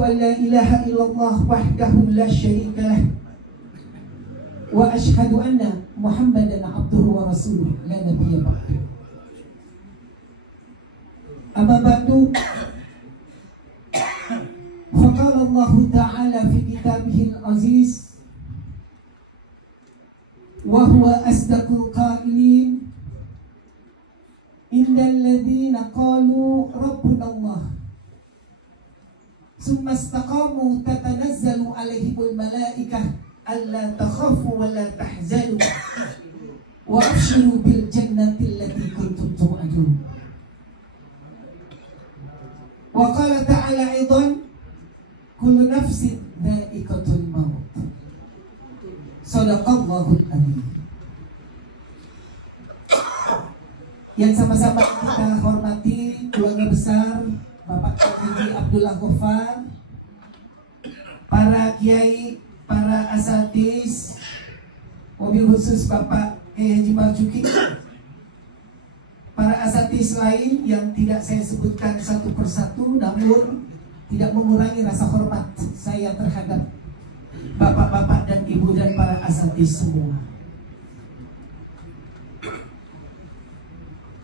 asyhadu an la ilaha illallah wahdahu la syarika lah wa asyhadu anna Muhammadan abduhu wa rasuluh la nabiyya ba'du. Amma ba'du, faqala Allah ta'ala fi kitabihil aziz wa huwa asdaqul qailin, innal ladzina qalu rabbuna Allah summa istaqamu tatanazzalu alaihimul malaikah alla takhafu wa la tahzanu wa abshiru bil jannati allati kuntum tu'adun. Wa qala ta'ala aidan, kullu nafsin dha'iqatul maut. Shadaqallahul adzim. Yang sama-sama kita hormati keluarga besar Bapak Haji Abdullah Ghaffar, para kiai, para asatidz, wabil khusus Bapak Haji Marzuki, para asatidz lain yang tidak saya sebutkan satu persatu, namun tidak mengurangi rasa hormat saya terhadap bapak-bapak dan ibu dan para asatidz semua.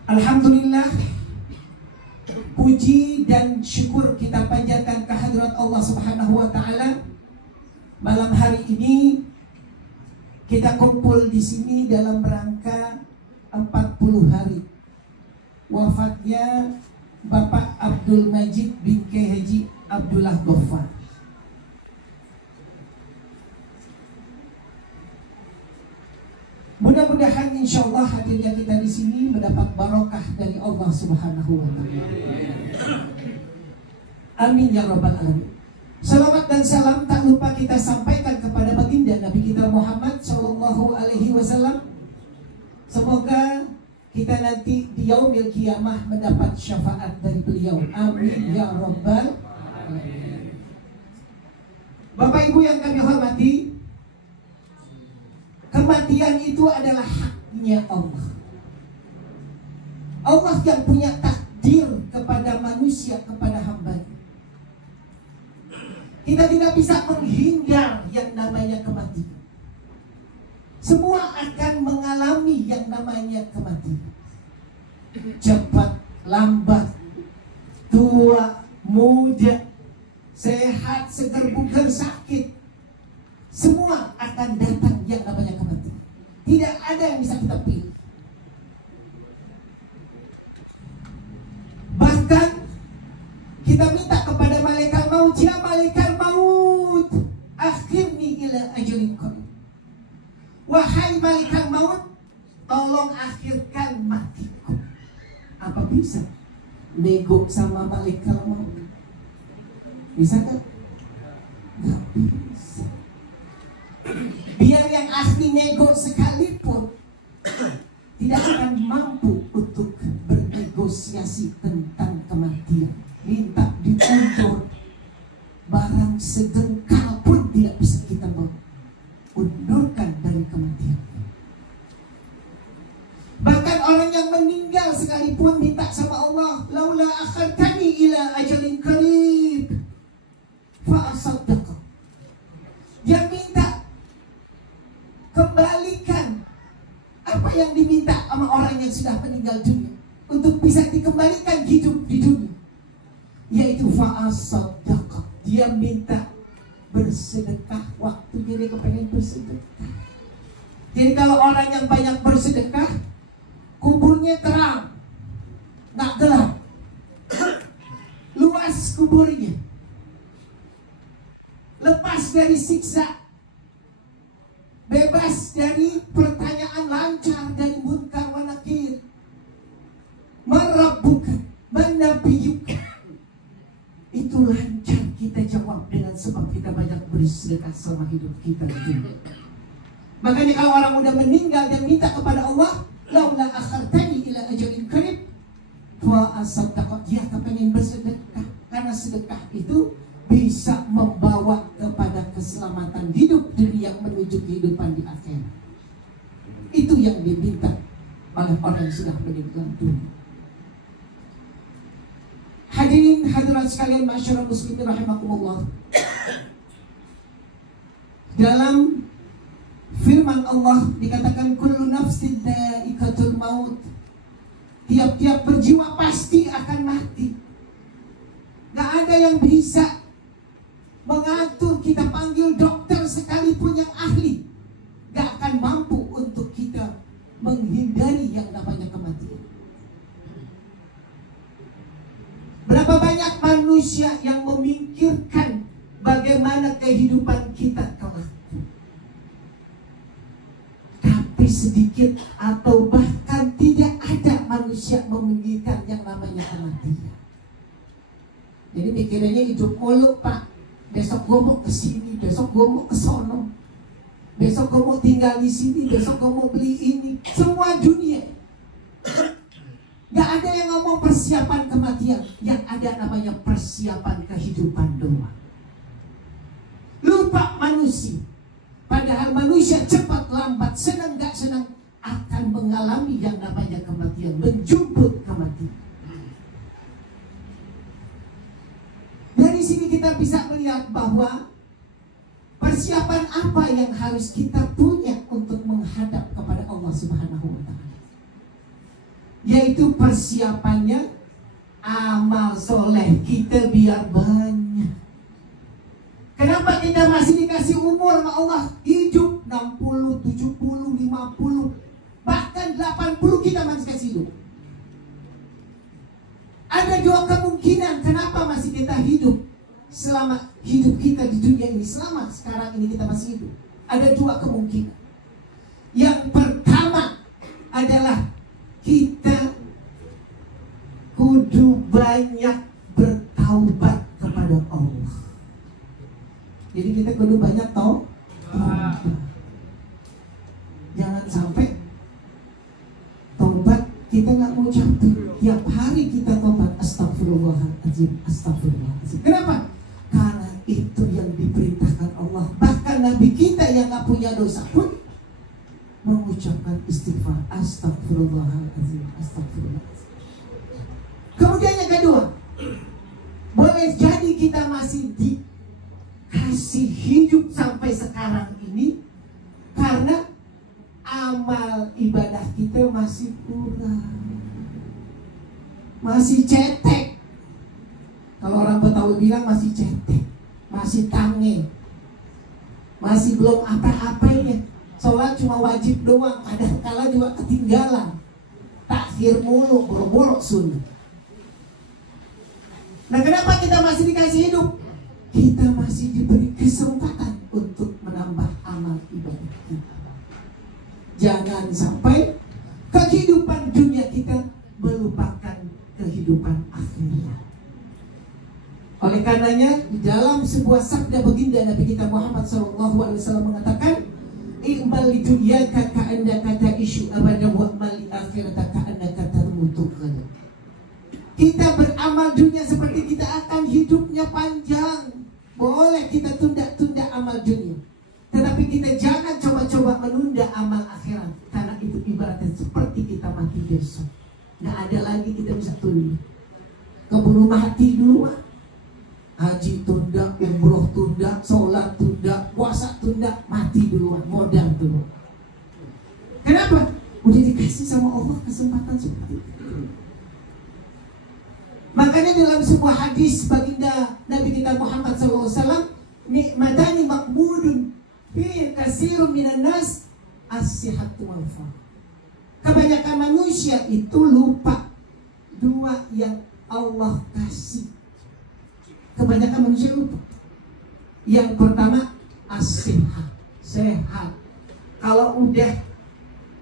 Alhamdulillah, puji dan syukur kita panjatkan kehadirat Allah Subhanahu wa taala. Malam hari ini kita kumpul di sini dalam rangka 40 hari wafatnya Bapak Abdul Majid bin Haji Abdullah Ghaffar. Mudah-mudahan insyaallah hadirnya kita di sini mendapat barokah dari Allah Subhanahu wa taala. Amin ya rabbal alamin. Salawat dan salam tak lupa kita sampaikan kepada baginda Nabi kita Muhammad sallallahu alaihi wasallam. Semoga kita nanti di yaumil qiyamah mendapat syafaat dari beliau. Amin ya rabbal alamin. Bapak Ibu yang kami hormati, kematian itu adalah haknya Allah. Allah yang punya takdir kepada manusia, kepada hamba-Nya. Kita tidak bisa menghindar yang namanya kematian. Semua akan mengalami yang namanya kematian. Cepat, lambat, tua, muda, sehat, segar, bugar, sakit, semua akan datang yang namanya kematian. Tidak ada yang bisa kita pilih. Bahkan kita minta kepada malaikat maut, ya malaikat maut, akhirni ila ajalin qarib. Wahai malaikat maut, tolong akhirkan matiku. Apa bisa nego sama malaikat maut? Bisa kan? Gak bisa. Biar yang ahli nego sekalipun tidak akan mampu untuk bernegosiasi tentang kematian. Minta diundur, barang sedengkal pun tidak bisa kita undurkan dari kematian. Bahkan orang yang meninggal sekalipun minta sama Allah, laula akhartani ila ajalin qarib fa asaddaqa. Dia minta kembalikan apa yang diminta sama orang yang sudah meninggal dunia untuk bisa dikembalikan hidup di dunia, yaitu fa'asaddaqa. Dia minta bersedekah waktu dia kepengen bersedekah. Jadi kalau orang yang banyak bersedekah, kuburnya terang, nggak gelap, luas kuburnya, lepas dari siksa, bebas dari pertanyaan, lancar dari munkar wa nakir. Man rabbuka, man nabiyuka. Itu lancar kita jawab dengan sebab kita banyak bersedekah selama hidup kita di dunia. Makanya kalau orang udah meninggal dan minta kepada Allah, laula akhartani ila ajalin qarib fa asaddaqa, dia kepengen bersedekah, karena sedekah itu bisa membawa kepada keselamatan hidup dunia menuju kehidupan di akhirat. Itu yang diminta oleh orang yang sudah meninggal dunia. Hadirin hadirat sekalian, masyarakat muslimin rahimakumullah. Dalam firman Allah dikatakan kullu nafsin dha'iqatul maut. Tiap-tiap berjiwa pasti akan mati. Gak ada yang bisa mengatur, kita panggil dokter sekalipun yang ahli, gak akan mampu untuk kita menghindari yang namanya kematian. Berapa banyak manusia yang memikirkan bagaimana kehidupan kita kelak, tapi sedikit atau bahkan tidak ada manusia memikirkan yang namanya kematian. Jadi pikirannya hidup mulu, Pak. Besok gue mau ke sini, besok gue mau ke sono, besok gue mau tinggal di sini, besok gue mau beli ini. Semua dunia. Gak ada yang ngomong persiapan kematian. Yang ada namanya persiapan kehidupan doang. Lupa manusia. Padahal manusia cepat lambat, senang gak senang akan mengalami yang namanya kematian, menjemput kematian. Dari sini kita bisa melihat bahwa persiapan apa yang harus kita punya untuk menghadap kepada Allah Subhanahu wa Ta'ala, yaitu persiapannya amal soleh kita biar banyak. Kenapa kita masih dikasih umur sama Allah? Hidup 60, 70, 50, bahkan 80 kita masih kasih hidup. Ada dua kemungkinan kenapa masih kita hidup selama hidup kita di dunia ini, selama sekarang ini kita masih hidup. Ada dua kemungkinan. Yang pertama adalah kita kudu banyak bertaubat kepada Allah. Jadi kita kudu banyak taubat. Jangan sampai taubat kita nggak mau capek. Tiap hari kita taubat, astagfirullahaladzim, astagfirullahaladzim. Kenapa? Karena itu yang diperintahkan Allah. Bahkan Nabi kita yang nggak punya dosa pun mengucapkan istighfar, astagfirullahaladzim, astagfirullahaladzim. Kemudian yang kedua, boleh jadi kita masih dikasih hidup sampai sekarang ini karena amal ibadah kita masih kurang, masih cetek. Kalau orang Betawi bilang masih cetek, masih tange, masih belum apa-apanya. Sholat cuma wajib doang, kadang-kala juga ketinggalan. Takhir mulu, boro-boro sunnah. Nah, kenapa kita masih dikasih hidup? Kita masih diberi kesempatan untuk menambah amal ibadah kita. Jangan sampai kehidupan dunia kita melupakan kehidupan akhirat. Oleh karenanya di dalam sebuah sabda baginda Nabi kita Muhammad SAW mengatakan, "Iqbal li dunyaka ka'annaka ta'ishu abadan wa amal li akhiratika ka'annaka tamutu ghadan." Kita beramal dunia seperti kita akan hidupnya panjang. Boleh kita tunda-tunda amal dunia, tetapi kita jangan coba-coba menunda amal akhirat, karena itu ibaratnya seperti kita mati besok. Nggak ada lagi kita bisa tunda. Keburu mati dulu mah. Haji tunda, umroh tunda, sholat tunda, puasa tunda, mati duluan, modal dulu. Kenapa? Udah dikasih sama Allah kesempatan seperti itu. Makanya dalam sebuah hadis baginda Nabi kita Muhammad SAW, nikmatani makmudun fi kasirun minan nas as-sihhatu wal faragh. Kebanyakan manusia itu lupa dua yang Allah kasih. Kebanyakan manusia lupa. Yang pertama as-sihhat, sehat. Kalau udah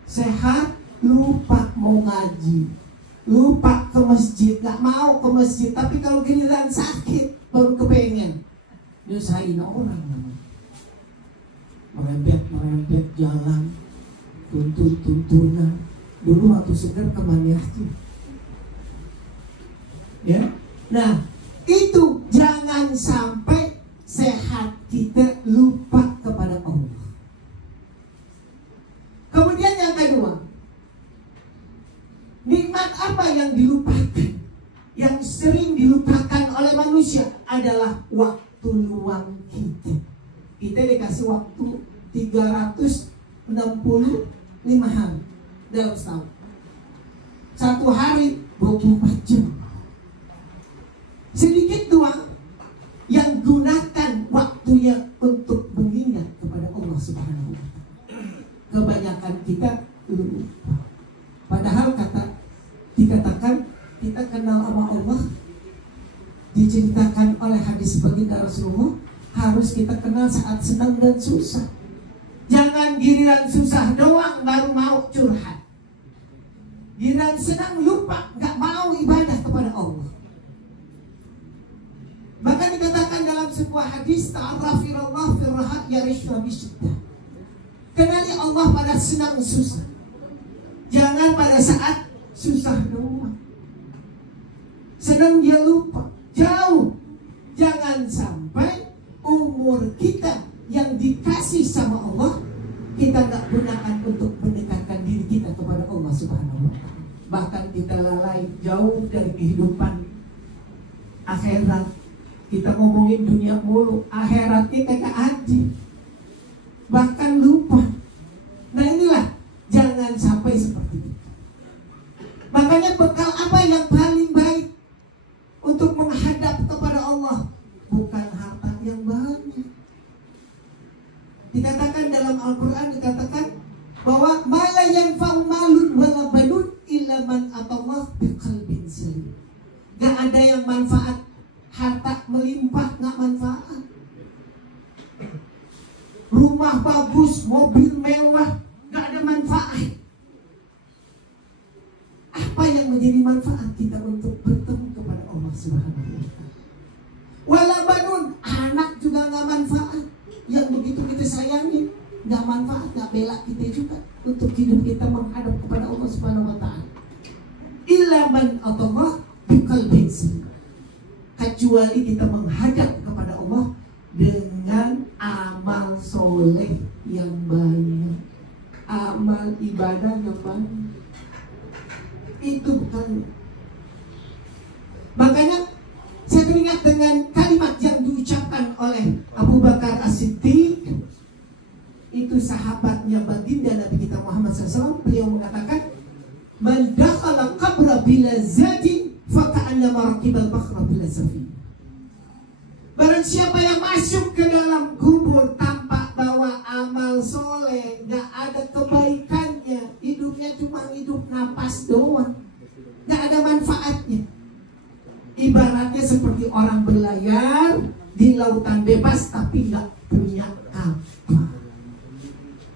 sehat, lupa mau ngaji, lupa ke masjid, gak mau ke masjid. Tapi kalau giliran sakit baru kepengen nyusahin orang namanya. Merembet jalan, tuntun-tuntunan. Dulu waktu segar kemana aja. Ya, nah itu jangan sampai sehat kita lupa kepada Allah. Kemudian yang kedua, nikmat apa yang dilupakan, yang sering sering dilupakan oleh manusia adalah waktu luang kita. Kita dikasih waktu 365 hari dalam setahun. Satu hari 24 jam. Sedikit doang yang gunakan waktunya untuk mengingat kepada Allah Subhanahu wa Ta'ala. Kebanyakan kita lupa. Padahal dikatakan kita kenal sama Allah, diceritakan oleh hadis baginda Rasulullah, harus kita kenal saat senang dan susah. Jangan giliran susah doang baru mau curhat. Giliran senang lupa, gak mau ibadah kepada Allah. Bahkan dikatakan dalam sebuah hadis, ta'arrafirullah firraha yarishwa bisyiddah. Kenali Allah pada senang susah. Jangan pada saat susah doang. Senang dia lupa, jauh. Jangan sampai umur kita yang dikasih sama Allah kita gak gunakan untuk mendekatkan diri kita kepada Allah Subhanahu wa Ta'ala. Bahkan kita lalai jauh dari kehidupan akhirat. Kita ngomongin dunia mulu, akhirat kita gak ada. Bahkan lupa. Nah inilah, jangan sampai seperti itu. Makanya bekal apa yang paling baik untuk menghadap kepada Allah? Bukan harta yang banyak. Dikatakan dalam Al-Quran, dikatakan bahwa mala yanfa'u malun wala banun illa man atallah biqalbin salim. Gak ada yang manfaat. Harta melimpah gak manfaat. Rumah bagus, mobil mewah, gak ada manfaat. Apa yang menjadi manfaat kita untuk bertemu kepada Allah Subhanahu wa Ta'ala? Wala banun, anak juga gak manfaat. Yang begitu kita sayangi gak manfaat, gak bela kita juga untuk hidup kita menghadap kepada Allah Subhanahu wa Ta'ala. Illa man atallah biqalbin salim. Kecuali kita menghadap kepada Allah dengan amal soleh yang banyak, amal ibadah yang banyak. Itu bukan. Makanya saya teringat dengan kalimat yang diucapkan oleh Abu Bakar As-Siddiq. Itu sahabatnya baginda Nabi kita Muhammad SAW. Beliau mengatakan, man dakhala qabra bila zadin faka'annama rakibal bakhra bila safin. Barang siapa yang masuk ke dalam kubur tanpa bawa amal soleh, gak ada kebaikannya, hidupnya cuma hidup napas doang, gak ada manfaatnya. Ibaratnya seperti orang berlayar di lautan bebas tapi gak punya kapal.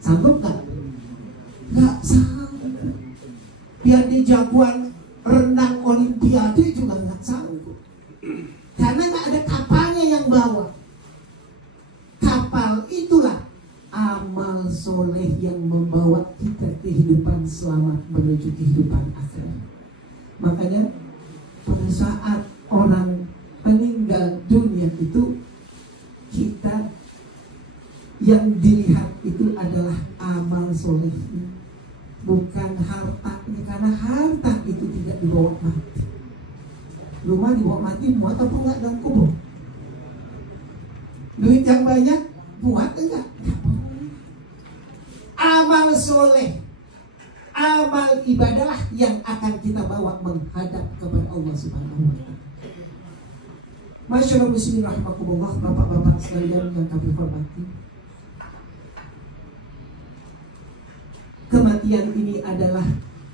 Sanggup gak? Gak sanggup. Biar dia jagoan renang olimpiade juga nggak sanggup, karena nggak ada kapalnya yang bawa. Kapal itulah amal soleh yang membawa kita kehidupan selamat menuju kehidupan akhirat. Makanya pada saat orang meninggal dunia itu, kita yang dilihat itu adalah amal solehnya, bukan hartanya, karena harta itu tidak dibawa mati. Rumah dibawa mati, muat apa enggak dalam kubur? Duit yang banyak, muat enggak? Amal soleh, amal ibadahlah yang akan kita bawa menghadap kepada Allah Subhanahu wa Ta'ala. Masyaallah muslimin rahimakumullah, bapak-bapak sekalian yang kami hormati. Kematian ini adalah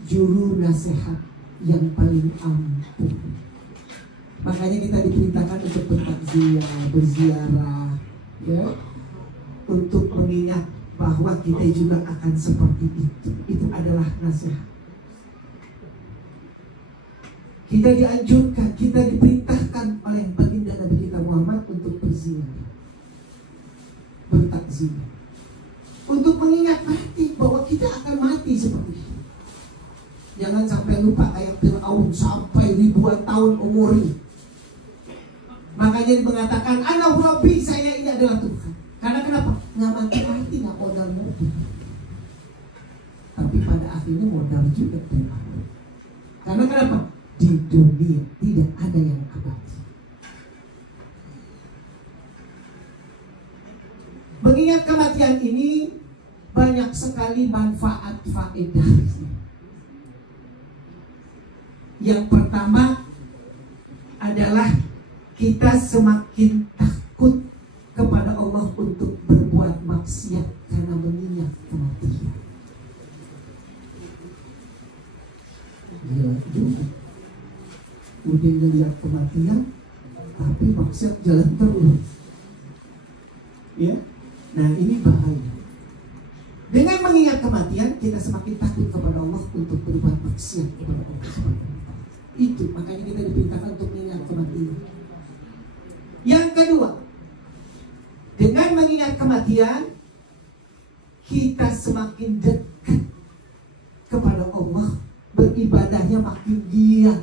juru nasihat yang paling ampuh. Makanya kita diperintahkan untuk bertakziah, berziarah, ya, untuk mengingat bahwa kita juga akan seperti itu. Itu adalah nasihat. Kita dianjurkan, kita diperintahkan oleh baginda Nabi kita Muhammad untuk berziarah, bertakziah, untuk mengingat mati, bahwa kita akan mati seperti itu. Jangan sampai lupa kayak Fir'aun sampai ribuan tahun umurnya. Makanya mengatakan, ana Rabbi, saya ini adalah Tuhan. Karena kenapa? Nggak mati-mati, nggak modal mobil. Tapi pada akhirnya modal juga Tuhan. Karena kenapa? Di dunia tidak ada yang kematian ini banyak sekali manfaat faedahnya. Yang pertama adalah kita semakin takut kepada Allah untuk berbuat maksiat karena mengingat kematian. Ya, udah ngeliat kematian, tapi maksiat jalan terus. Ya, nah ini bahaya. Dengan mengingat kematian, kita semakin takut kepada Allah untuk berbuat maksiat kepada Allah. Itu makanya kita diperintahkan untuk mengingat kematian. Yang kedua, dengan mengingat kematian, kita semakin dekat kepada Allah, beribadahnya makin giat.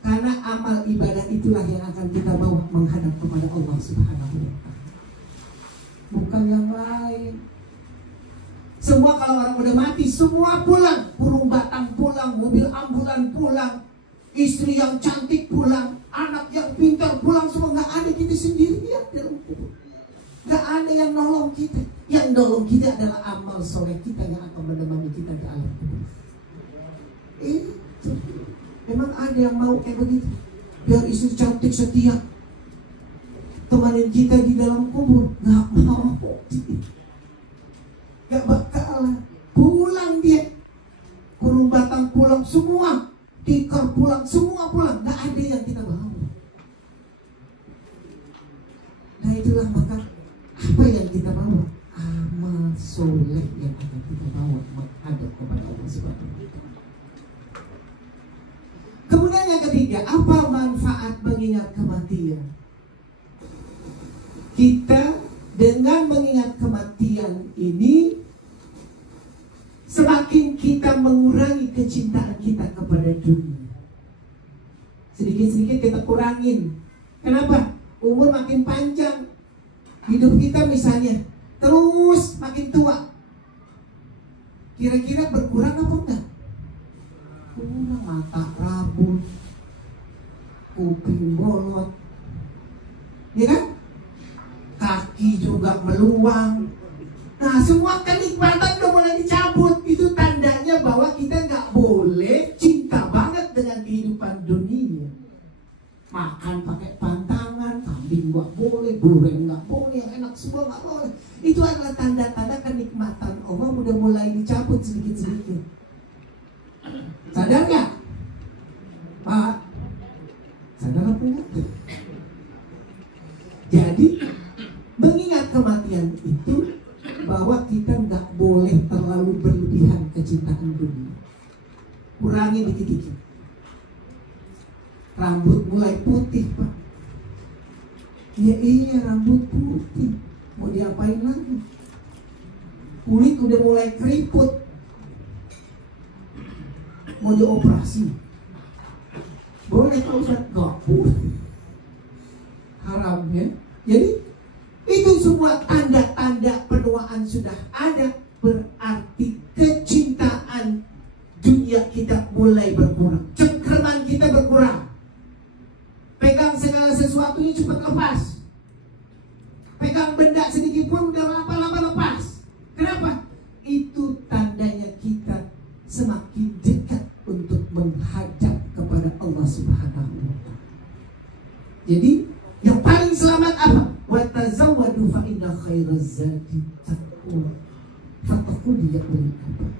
Karena amal ibadah itulah yang akan kita bawa menghadap kepada Allah Subhanahu wa Ta'ala. Bukan yang lain. Semua kalau orang udah mati, semua pulang. Burung batang pulang, mobil ambulan pulang, istri yang cantik pulang, anak yang pintar pulang, semua. Gak ada kita sendirian dalam kubur. Gak ada yang nolong kita. Yang nolong kita adalah amal soleh kita yang akan menemani kita di alam kubur. Itu. Memang ada yang mau kayak begitu? Biar istri cantik setia temanin kita di dalam kubur. Gak mau. Gak bakalan. Pulang dia. Kurung batang pulang semua. Tikar pulang, semua pulang. Gak ada yang kita bawa. Nah itulah maka apa yang kita bawa? Amal soleh yang akan kita bawa menghadap kepada Allah Subhanahu wa Ta'ala. Kemudian yang ketiga, apa manfaat mengingat kematian? Kita dengan mengingat kematian ini, semakin kita mengurangi kecintaan kita kepada dunia. Sedikit-sedikit kita kurangin. Kenapa? Umur makin panjang. Hidup kita misalnya terus makin tua. Kira-kira berkurang apa enggak? Kurang, mata rabun, kuping bolot, ya kan? Kaki juga meluang. Nah semua kenikmatan udah mulai dicabut. Itu tandanya bahwa kita nggak boleh cinta banget dengan kehidupan dunia. Makan pakai pantangan, kambing nggak boleh, goreng nggak boleh, yang enak semua nggak boleh. Itu adalah tanda-tanda kenikmatan Allah udah mulai dicabut sedikit-sedikit. Sadar nggak, Pak? Sadar apa enggak? Jadi mengingat kematian itu bahwa kita nggak boleh terlalu berlebihan kecintaan dunia. Kurangi dikit-dikit. Rambut mulai putih, Pak. Ya iya, rambut putih. Mau diapain lagi? Kulit udah mulai keriput. Mau dioperasi. Boleh Pak Ustaz? Gak boleh. Haram ya. Jadi itu semua tanda-tanda penuaan sudah ada. Berarti kecintaan dunia kita mulai berkurang. Cengkraman kita berkurang. Pegang segala sesuatunya cepat lepas. Pegang benda sedikit pun udah lama-lama lepas. Kenapa? Itu tandanya kita semakin dekat untuk menghadap kepada Allah Subhanahu wa Ta'ala. Jadi yang paling selamat apa? Wa tazawwadu fa inna khairaz zadi taqwa. Fattaqun dia berikut.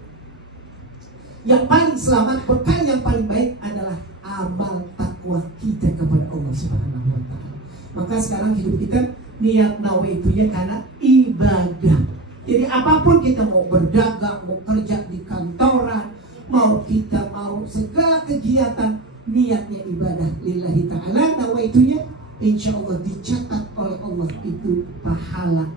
Yang paling selamat, bekal yang paling baik adalah amal takwa kita kepada Allah Subhanahu wa Ta'ala. Maka sekarang hidup kita niat nawaitunya karena ibadah. Jadi apapun kita mau berdagang, mau kerja di kantoran, mau kita mau segala kegiatan, niatnya ibadah lillahi ta'ala, nawaitunya insya Allah dicatat oleh Allah itu pahala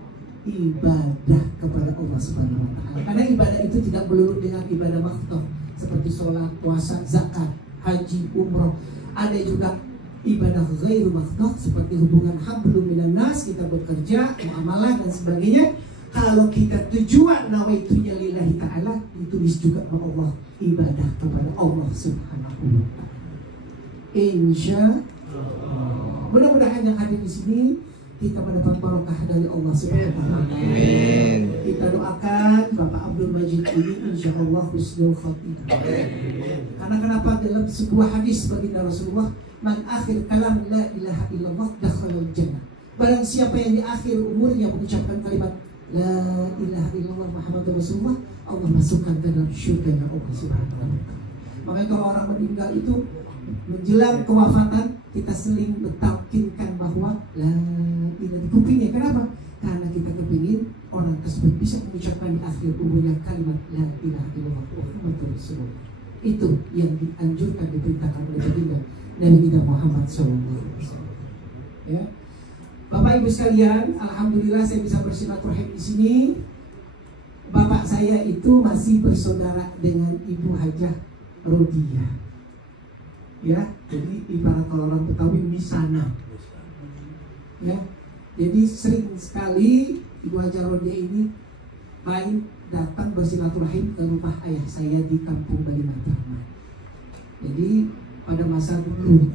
ibadah kepada Allah Subhanahu wa Ta'ala. Karena ibadah itu tidak melulu dengan ibadah makhluk seperti sholat, puasa, zakat, haji, umroh. Ada juga ibadah ghairu makhluk seperti hubungan hablum minan nas, kita bekerja, muamalah dan sebagainya. Kalau kita tujuan nawaitunya lillahi ta'ala, ditulis juga oleh Allah ibadah kepada Allah Subhanahu wa Ta'ala. Insya Allah. Mudah-mudahan yang hadir di sini kita mendapat barokah dari Allah Subhanahu wa taala. Amin. Kita doakan Bapak Abdul Majid ini insyaallah husnul khotimah. Karena kenapa? Dalam sebuah hadis baginda Rasulullah, man akhir kalam la ilaha illallah dakhalal jannah. Barang siapa yang di akhir umurnya mengucapkan kalimat la ilaha illallah Muhammadur Rasulullah, Allah masukkan ke dalam surga Allah Subhanahu wa taala. Makanya kalau orang meninggal itu menjelang kewafatan kita seling mentalkinkan bahwa la ilaha di kupingnya. Kenapa? Karena kita kepingin orang tersebut bisa mengucapkan di akhir umurnya kalimat la ilaha illallah Muhammadur Rasulullah. Itu yang dianjurkan, diperintahkan oleh baginda Nabi kita Muhammad SAW. Ya, Bapak Ibu sekalian, alhamdulillah saya bisa bersilaturahim di sini. Bapak saya itu masih bersaudara dengan Ibu Hajah Rodiah. Ya, jadi ibarat kalau orang Betawi misana. Ya, jadi sering sekali Ibu Hajah Rodiah ini main datang bersilaturahim ke rumah ayah saya di kampung Bali Matraman. Jadi pada masa dulu,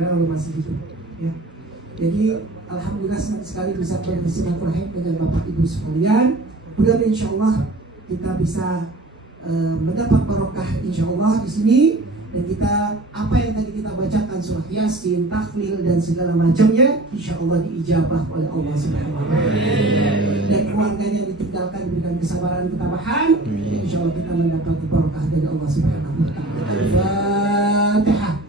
ya kalau masih hidup, ya. Jadi alhamdulillah senang sekali bisa bersilaturahim dengan Bapak Ibu sekalian. Mudah-mudahan insya Allah kita bisa mendapat barokah insya Allah di sini, dan kita apa yang tadi kita bacakan surah Yasin, tahlil dan segala macamnya insya Allah diijabah oleh Allah Subhanahu wa taala. Dan keluarganya ditinggalkan diberikan kesabaran ketabahan, insya Allah kita mendapat barokah dari Allah Subhanahu wa taala. Al-Fatihah.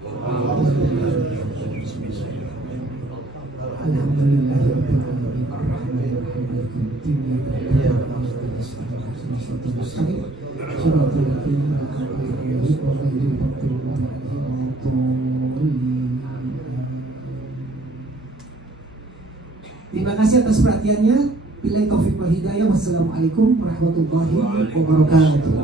Alhamdulillahirabbil alamin arrahmanir rahim maliki yaumiddin iyyaka na'budu wa iyyaka nasta'in shiratal ladzina an'amta 'alaihim ghairil maghdubi 'alaihim waladdallin. Terima kasih atas perhatiannya. Billahi taufiq wal hidayah. Wassalamualaikum warahmatullahi wabarakatuh.